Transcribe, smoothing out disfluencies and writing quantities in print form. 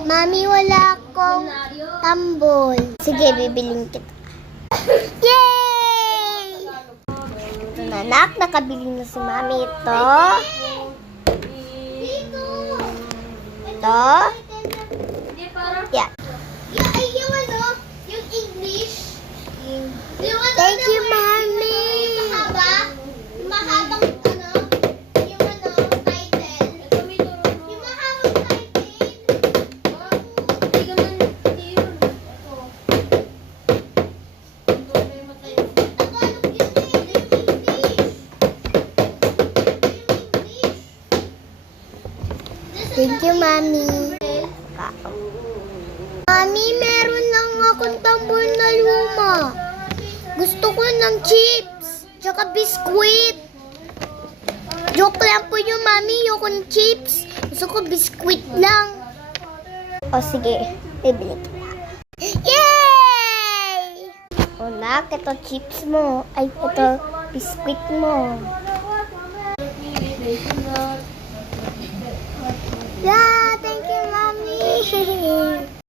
Mami, wala akong tambol. Sige, bibiling kita. Yay! Ito na, anak. Nakabili na si Mami ito. Ito. Yeah. Yung ano, yung English. Thank you, Mami. Mahabang ano, yung ano, title. Yung mahabang Thank you, Mami. Mami, meron lang akong tambol na luma. Gusto ko ng chips, tsaka biskuit. Joke lang po yun, Mami. Yung ng chips. Gusto ko biskuit lang. O, sige. Bibili kita. Yay! O, nak, ito chips mo. Ay, ito biskuit mo.